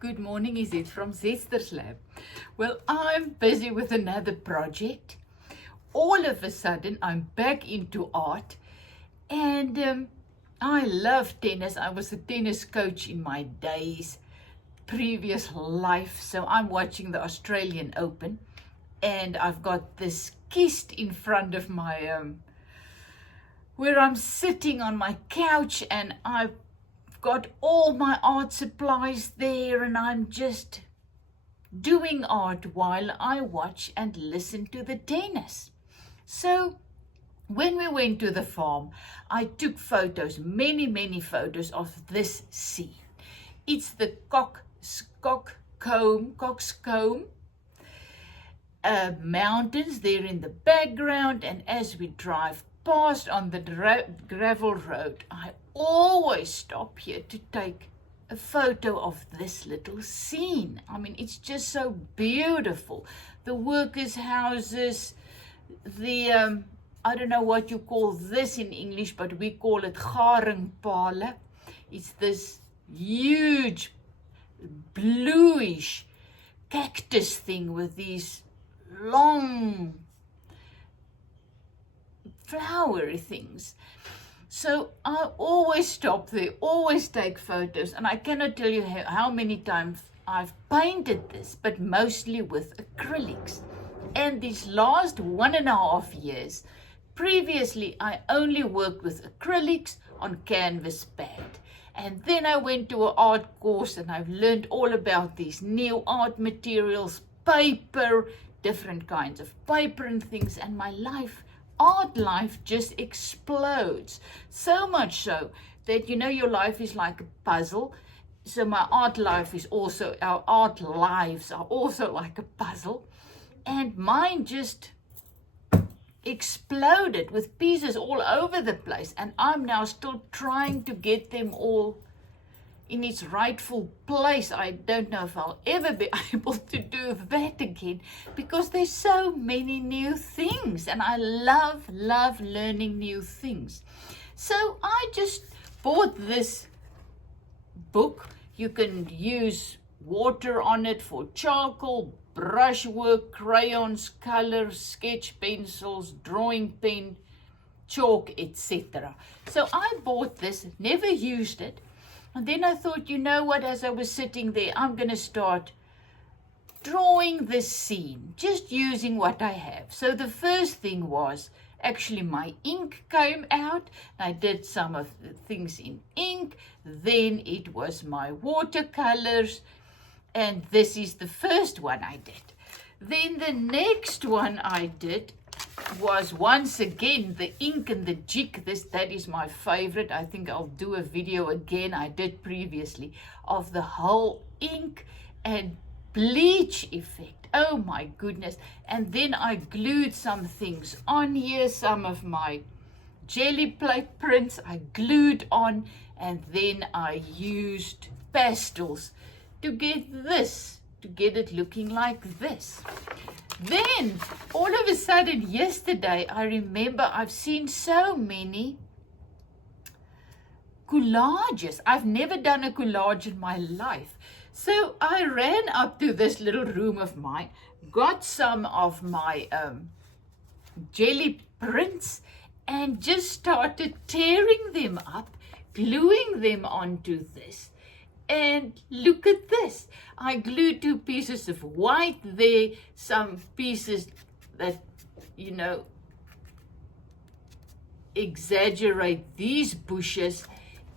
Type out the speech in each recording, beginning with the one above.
Good morning, is it from Zester's Lab? Well, I'm busy with another project. All of a sudden, I'm back into art, and I love tennis. I was a tennis coach in my previous life, so I'm watching the Australian Open, and I've got this kist in front of my where I'm sitting on my couch, and I've got all my art supplies there, and I'm just doing art while I watch and listen to the tennis. So when we went to the farm, I took photos, many photos of this scene. It's the Coxcomb mountains there in the background, and as we drive past on the gravel road, I always stop here to take a photo of this little scene. I mean, it's just so beautiful. The workers' houses, the I don't know what you call this in English, but we call it garingpale. It's this huge bluish cactus thing with these long flowery things. So I always stop there, always take photos, and I cannot tell you how many times I've painted this, but mostly with acrylics. And these last 1.5 years, previously I only worked with acrylics on canvas pad. And then I went to an art course, and I've learned all about these new art materials, paper, different kinds of paper and things, and my art life just explodes. So much so that, you know, your life is like a puzzle. So my art life is also, our art lives are also like a puzzle. And mine just exploded with pieces all over the place. And I'm now still trying to get them all in its rightful place. I don't know if I'll ever be able to do that again, because there's so many new things, and I love learning new things. So I just bought this book. You can use water on it for charcoal, brushwork, crayons, colors, sketch pencils, drawing pen, chalk, etc. So I bought this, never used it. And then I thought, you know what, as I was sitting there, I'm going to start drawing this scene, just using what I have. So the first thing was, actually my ink came out. I did some of the things in ink. Then it was my watercolors. And this is the first one I did. Then the next one I did was once again the ink and the jig. That is my favorite. I think I'll do a video again, I did previously, of the whole ink and bleach effect. Oh my goodness. And then I glued some things on here, some of my Gelli Plate prints I glued on, and then I used pastels to get it looking like this. Then, all of a sudden, yesterday, I remember I've seen so many collages. I've never done a collage in my life. So I ran up to this little room of mine, got some of my Gelli prints, and just started tearing them up, gluing them onto this. And look at this. I glued 2 pieces of white there, some pieces that, you know, exaggerate these bushes.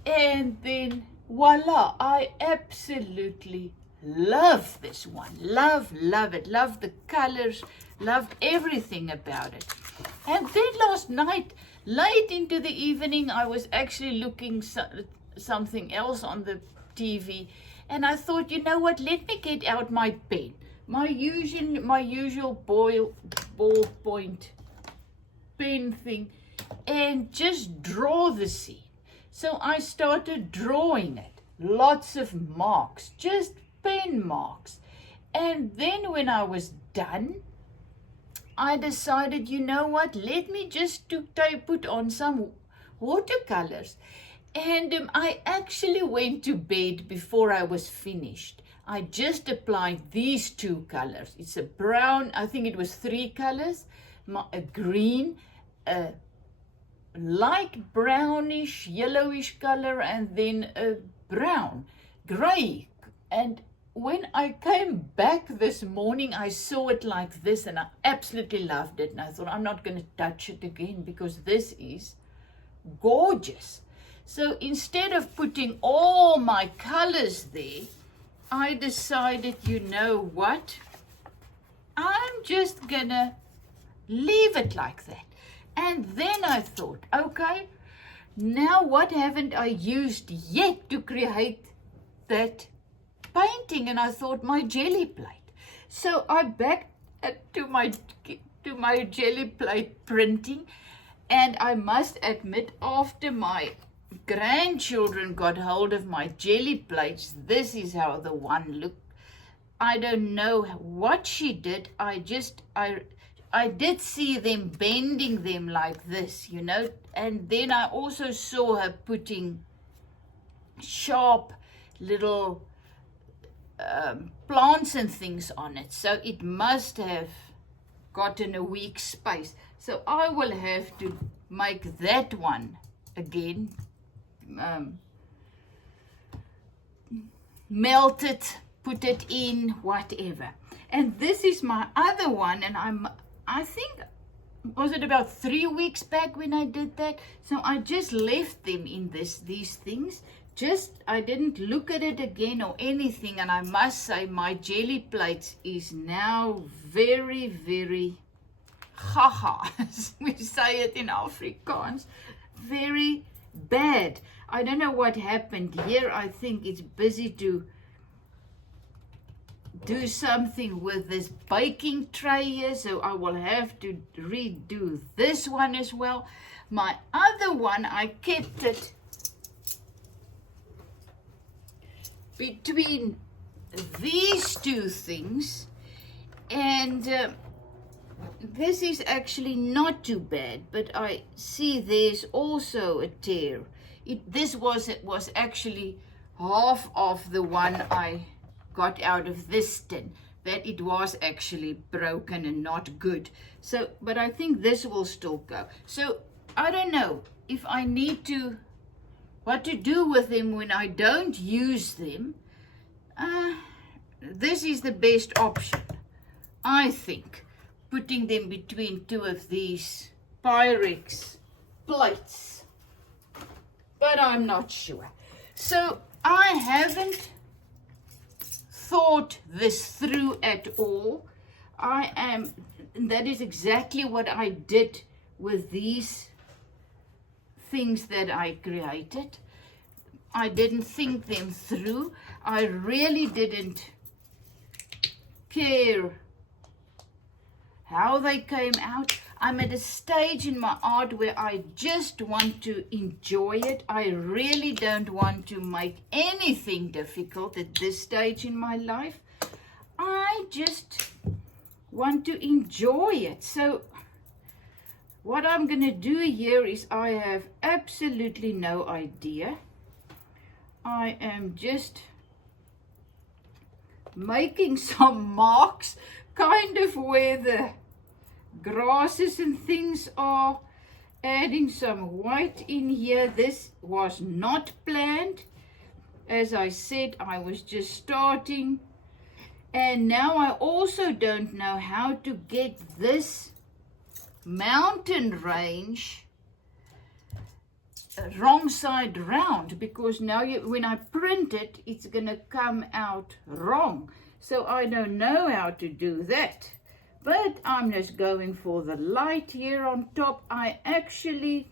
And then voila, I absolutely love this one. Love it. Love the colors. Love everything about it. And then last night, late into the evening, I was actually looking something else on the TV, and I thought, you know what, let me get out my pen, my usual ballpoint pen thing, and just draw the scene. So I started drawing it, lots of marks, just pen marks. And then when I was done, I decided, you know what, let me just put on some watercolors. And I actually went to bed before I was finished. I just applied these two colors. It's a brown, I think it was 3 colors, a green, a light brownish, yellowish color, and then a brown, gray. And when I came back this morning, I saw it like this and I absolutely loved it. And I thought, I'm not going to touch it again because this is gorgeous. So instead of putting all my colors there, I decided, you know what? I'm just gonna leave it like that. And then I thought, okay, now what haven't I used yet to create that painting? And I thought, my Gelli Plate. So I backed to my Gelli Plate printing, and I must admit, after my grandchildren got hold of my Gelli Plates, this is how the one looked. I don't know what she did. I did see them bending them like this, you know, and then I also saw her putting sharp little plants and things on it. So it must have gotten a weak space. So I will have to make that one again. Melt it, put it in, whatever. And this is my other one, and I think, was it about 3 weeks back when I did that? So I just left them in these things. I didn't look at it again or anything, and I must say my Gelli Plates is now very, very Hahha, as we say it in Afrikaans, very bad. I don't know what happened here. I think it's busy to do something with this baking tray here, so I will have to redo this one as well. My other one, I kept it between these two things, and this is actually not too bad, but I see there's also a tear. It was actually half of the one I got out of this tin, that it was actually broken and not good. So, but I think this will still go. So I don't know if I need to, what to do with them when I don't use them. This is the best option, I think, putting them between two of these Pyrex plates, but I'm not sure. So I haven't thought this through at all. That is exactly what I did with these things that I created. I didn't think them through. I really didn't care how they came out. I'm at a stage in my art where I just want to enjoy it. I really don't want to make anything difficult at this stage in my life. I just want to enjoy it. So what I'm going to do here is, I have absolutely no idea. I am just making some marks kind of where the grasses and things are, adding some white in here. This was not planned. As I said, I was just starting, and now I also don't know how to get this mountain range wrong side round, because now when I print it, it's gonna come out wrong. So I don't know how to do that. But I'm just going for the light here on top. I actually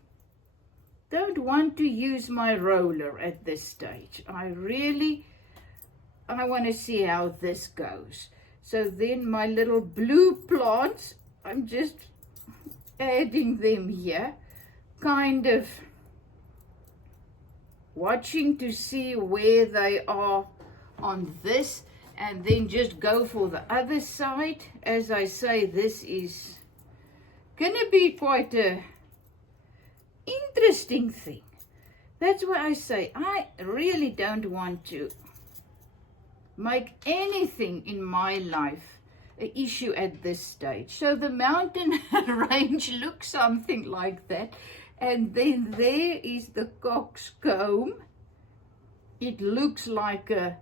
don't want to use my roller at this stage. I want to see how this goes. So then my little blue plants, I'm just adding them here, kind of watching to see where they are on this, and then just go for the other side. As I say, this is gonna be quite a interesting thing. That's why I say I really don't want to make anything in my life an issue at this stage. So the mountain range looks something like that. And then there is the coxcomb. It looks like a,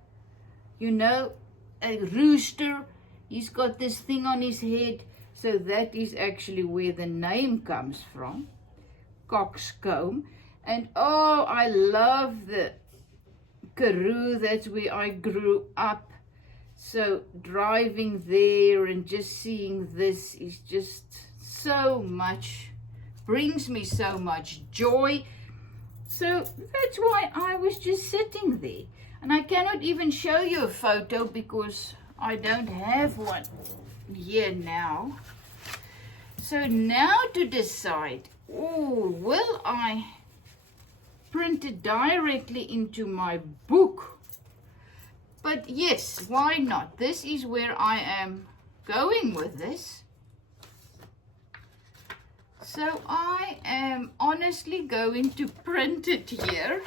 you know, a rooster. He's got this thing on his head. So that is actually where the name comes from. Coxcomb. And oh, I love the Karoo. That's where I grew up. So driving there and just seeing this is just so much, brings me so much joy. So that's why I was just sitting there. And I cannot even show you a photo because I don't have one here now. So now to decide, oh, will I print it directly into my book? But yes, why not? This is where I am going with this. So I am honestly going to print it here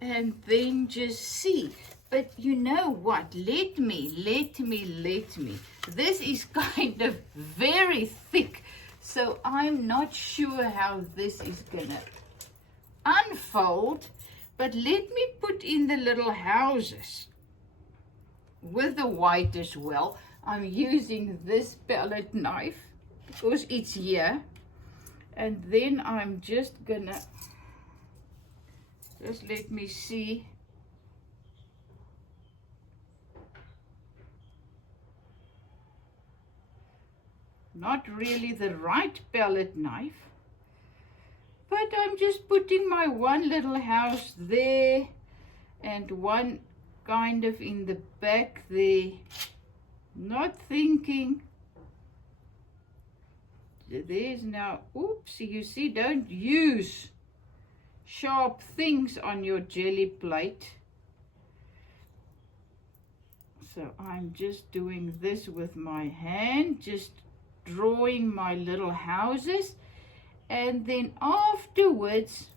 and then just see. But you know what? Let me. This is kind of very thick, so I'm not sure how this is gonna unfold. But let me put in the little houses with the white as well. I'm using this palette knife because it's here. And then I'm just gonna, just let me see. Not really the right palette knife. But I'm just putting my one little house there and one kind of in the back there. Not thinking. There's now, oops, you see, don't use sharp things on your Gelli plate. So I'm just doing this with my hand, just drawing my little houses. And then afterwards,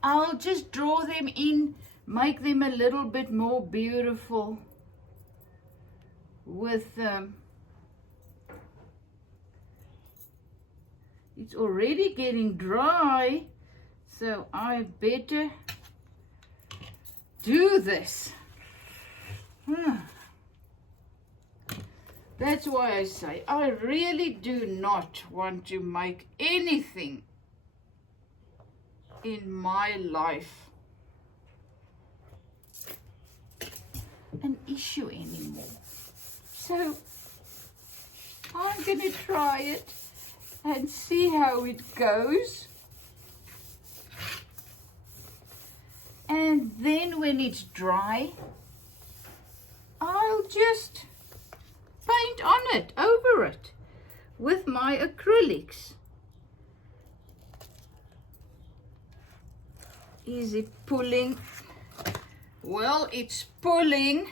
I'll just draw them in, make them a little bit more beautiful with, it's already getting dry, so I better do this. That's why I say I really do not want to make anything in my life an issue anymore. So I'm going to try it and see how it goes. And then when it's dry, I'll just paint on it, over it, with my acrylics. Is it pulling? Well, it's pulling.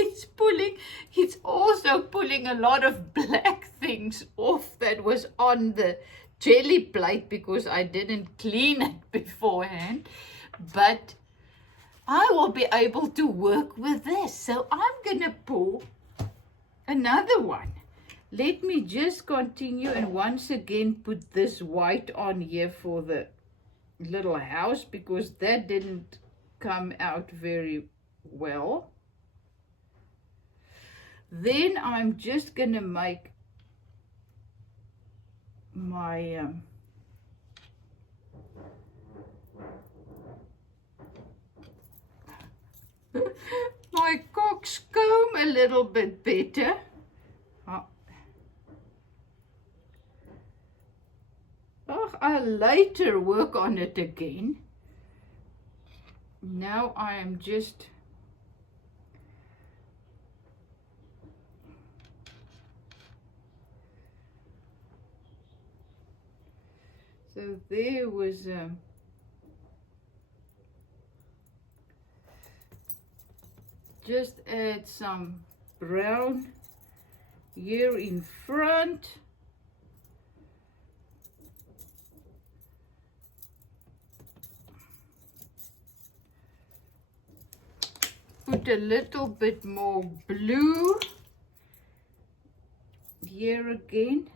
It's pulling. It's also pulling a lot of black things off that was on the Gelli plate because I didn't clean it beforehand. But I will be able to work with this. So I'm going to pull another one. Let me just continue and once again put this white on here for the little house because that didn't come out very well. Then I'm just going to make my my coxcomb a little bit better. Oh, I'll later work on it again. Now I am just so there was just add some brown here in front. put a little bit more blue here again.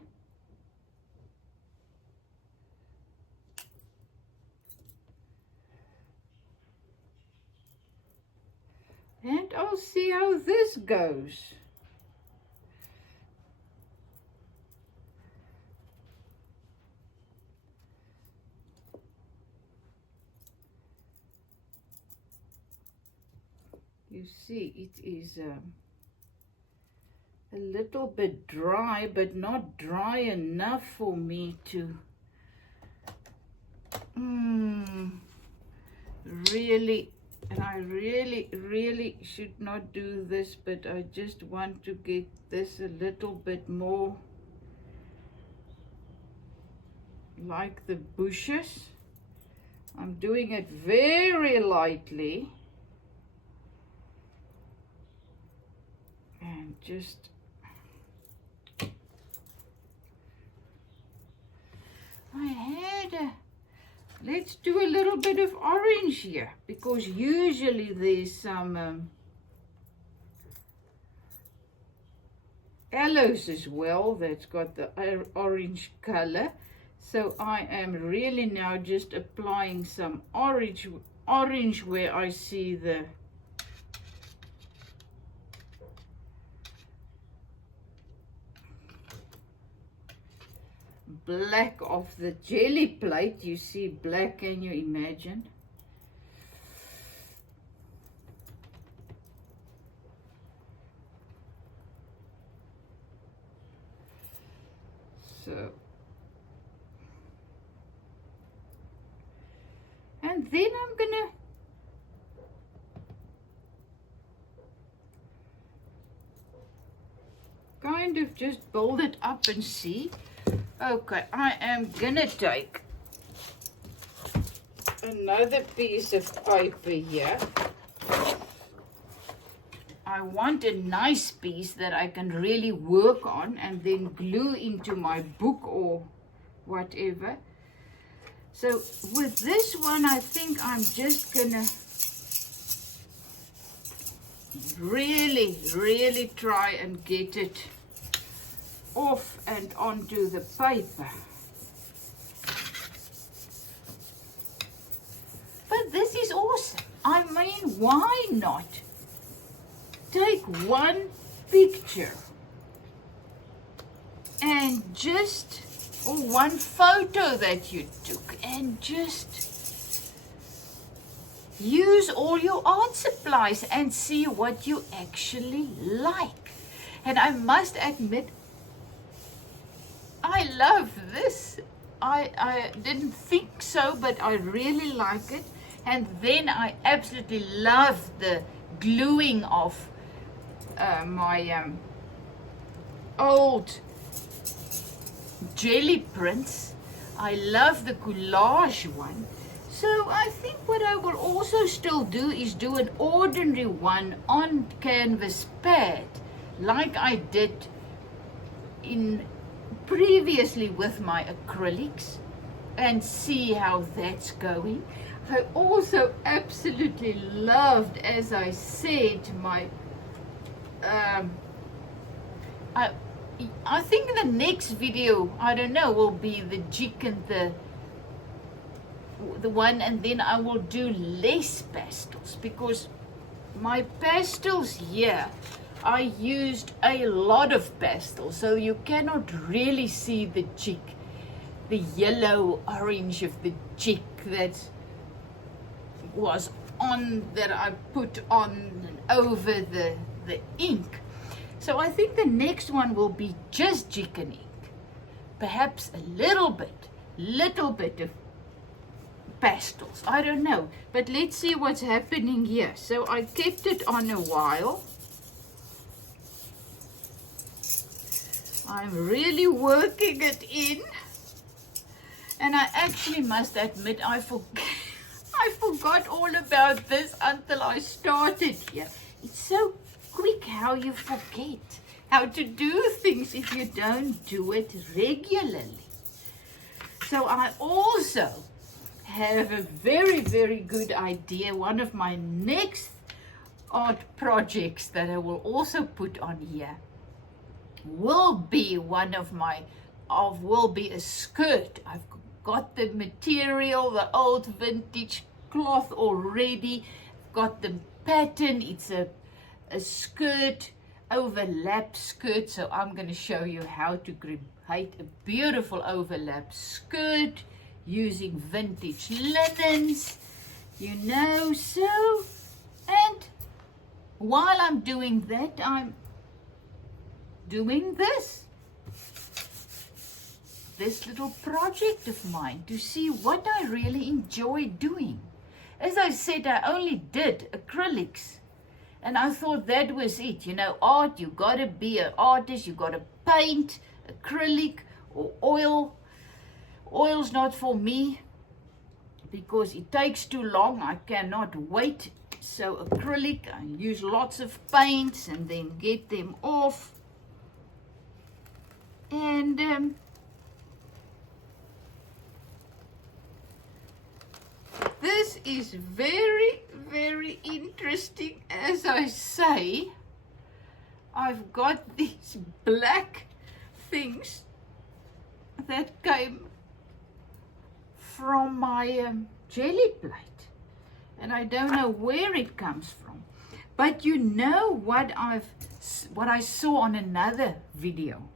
And I'll see how this goes. You see, it is a little bit dry, but not dry enough for me to really, and I really should not do this, but I just want to get this a little bit more like the bushes. I'm doing it very lightly and just let's do a little bit of orange here, because usually there's some aloes as well that's got the orange color. So I am really now just applying some orange where I see the black of the Gelli Plate. You see black, can you imagine? So, and then I'm gonna kind of just build it up and see. Okay, I am gonna take another piece of paper here. I want a nice piece that I can really work on and then glue into my book or whatever. So with this one, I think I'm just gonna really try and get it off and onto the paper. But this is awesome. I mean, why not take one picture and just, or one photo that you took, and just use all your art supplies and see what you actually like. And I must admit, I love this. I didn't think so, but I really like it. And then I absolutely love the gluing of my old Gelli prints. I love the collage one. So I think what I will also still do is do an ordinary one on canvas pad, like I did in previously with my acrylics, and see how that's going. I also absolutely loved, as I said, my I think the next video, I don't know, will be the jig and the one, and then I will do less pastels, because my pastels here, I used a lot of pastels, so you cannot really see the jig, the yellow orange of the jig that was on, that I put on and over the ink. So I think the next one will be just jig and ink, perhaps a little bit of pastels, I don't know, but let's see what's happening here. So I kept it on a while. I'm really working it in, and I actually must admit I forgot all about this until I started here. It's so quick how you forget how to do things if you don't do it regularly. So I also have a very good idea. One of my next art projects that I will also put on here will be will be a skirt. I've got the material, the old vintage cloth already, got the pattern. It's a skirt, overlap skirt, so I'm going to show you how to create a beautiful overlap skirt using vintage linens, so, and while I'm doing that, I'm doing this little project of mine to see what I really enjoy doing. As I said, I only did acrylics, and I thought that was it. Art, you gotta be an artist, you gotta paint, acrylic or oil. Oil's not for me because it takes too long. I cannot wait. So acrylic, I use lots of paints and then get them off. And this is very, very interesting. As I say, I've got these black things that came from my Gelli Plate, and I don't know where it comes from. But what I saw on another video.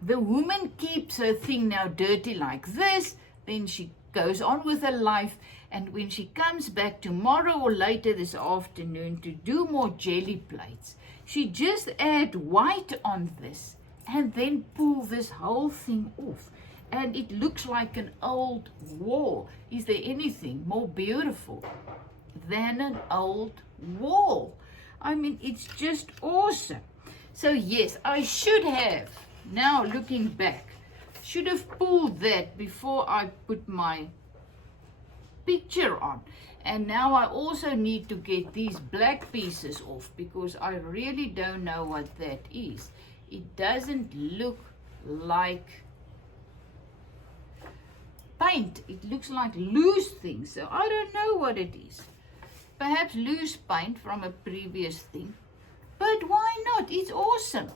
The woman keeps her thing now dirty like this, then she goes on with her life, and when she comes back tomorrow or later this afternoon to do more Gelli Plates, she just add white on this and then pull this whole thing off, and it looks like an old wall. Is there anything more beautiful than an old wall? I mean, it's just awesome. So yes, I should have, now looking back, should have pulled that before I put my picture on. And now I also need to get these black pieces off because I really don't know what that is. It doesn't look like paint. It looks like loose things, so I don't know what it is. Perhaps loose paint from a previous thing, but why not? It's awesome.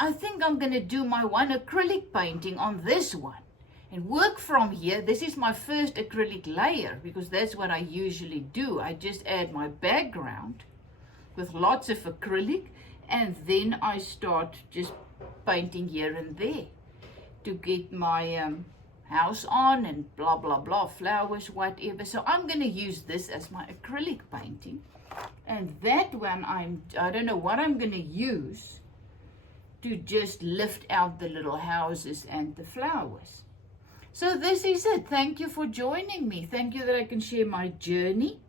I think I'm gonna do my one acrylic painting on this one and work from here. This is my first acrylic layer because that's what I usually do. I just add my background with lots of acrylic, and then I start just painting here and there to get my house on and blah blah blah, flowers, whatever. So I'm going to use this as my acrylic painting, and that one I don't know what I'm going to use to just lift out the little houses and the flowers. So this is it. Thank you for joining me. Thank you that I can share my journey,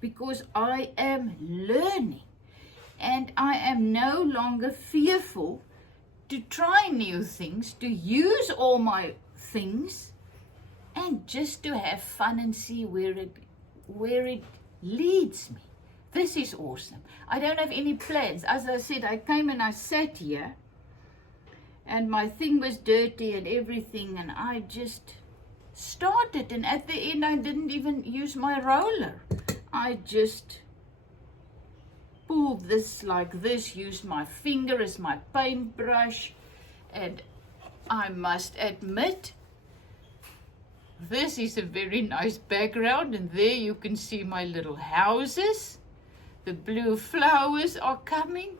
because I am learning and I am no longer fearful to try new things, to use all my things, and just to have fun and see where it leads me. This is awesome. I don't have any plans. As I said, I came and I sat here and my thing was dirty and everything, and I just started, and at the end I didn't even use my roller. I just pulled this like this, used my finger as my paintbrush, and I must admit, this is a very nice background, and there you can see my little houses. The blue flowers are coming.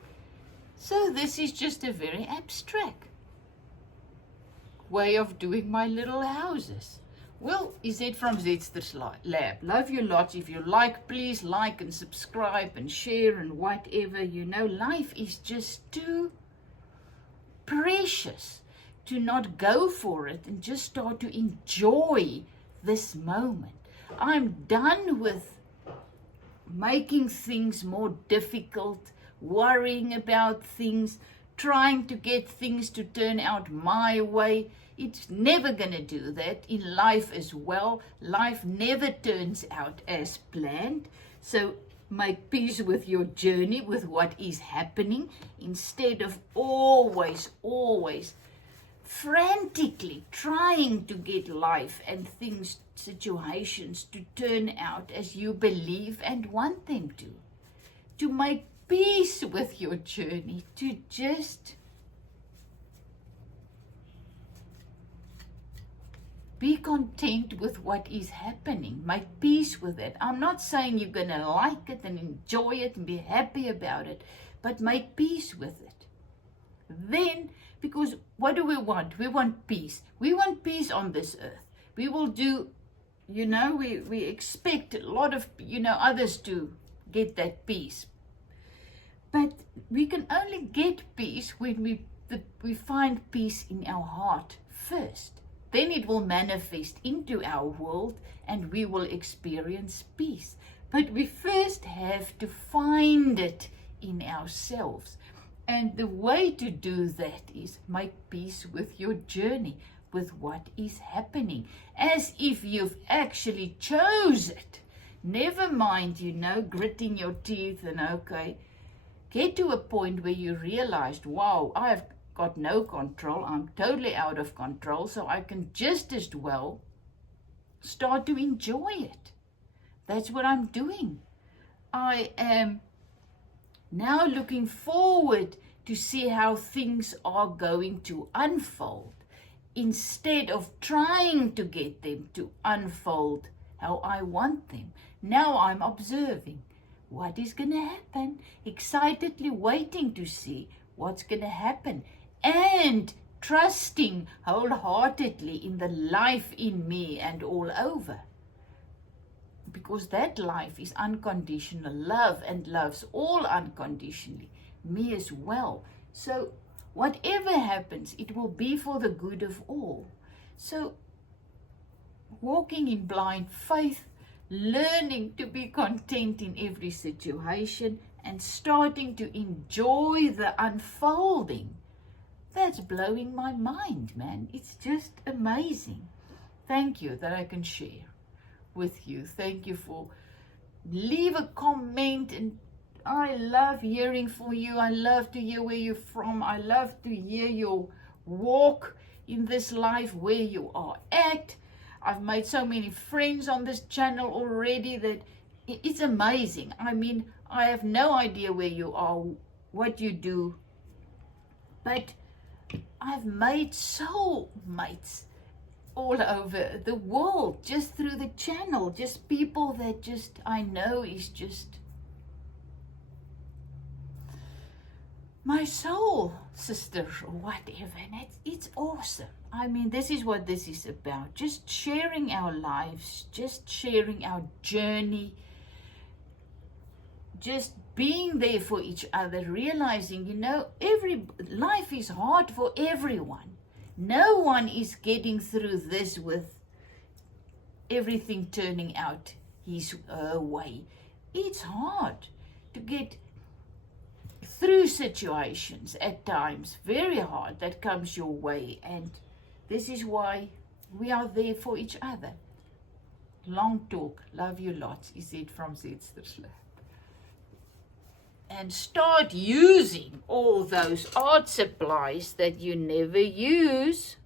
So this is just a very abstract way of doing my little houses. Well, Izette from Zetster's Lab. Love you lots. If you like, please like and subscribe and share and whatever. Life is just too precious to not go for it and just start to enjoy this moment. I'm done with making things more difficult, worrying about things, trying to get things to turn out my way. It's never going to do that in life as well. Life never turns out as planned. So make peace with your journey, with what is happening, instead of always frantically trying to get life and things, situations to turn out as you believe and want them to make peace with your journey, to just be content with what is happening. Make peace with it. I'm not saying you're going to like it and enjoy it and be happy about it, but make peace with it. Then, because what do we want? We want peace. We want peace on this earth. We will do, we expect a lot of, others to get that peace. But we can only get peace when we find peace in our heart first. Then it will manifest into our world and we will experience peace. But we first have to find it in ourselves. And the way to do that is make peace with your journey, with what is happening, as if you've actually chose it. Never mind, gritting your teeth and okay. Get to a point where you realized, wow, I've got no control. I'm totally out of control. So I can just as well start to enjoy it. That's what I'm doing. I am now looking forward to see how things are going to unfold, instead of trying to get them to unfold how I want them. Now I'm observing what is going to happen, excitedly waiting to see what's going to happen, and trusting wholeheartedly in the life in me and all over. Because that life is unconditional love and loves all unconditionally, me as well. So whatever happens, it will be for the good of all. So walking in blind faith, learning to be content in every situation, and starting to enjoy the unfolding, that's blowing my mind, man. It's just amazing. Thank you that I can share with you. Thank you for leave a comment, and I love hearing from you. I love to hear where you're from. I love to hear your walk in this life, where you are at. I've made so many friends on this channel already that it's amazing. I mean, I have no idea where you are, what you do, but I've made soulmates all over the world, just through the channel, just people that just I know is just my soul sister or whatever, and it's awesome. I mean, this is what this is about, just sharing our lives, just sharing our journey, just being there for each other, realizing, every life is hard for everyone. No one is getting through this with everything turning out his way. It's hard to get through situations at times, very hard, that comes your way. And this is why we are there for each other. Long talk. Love you lots. Is it from Zetstersle? And start using all those art supplies that you never use.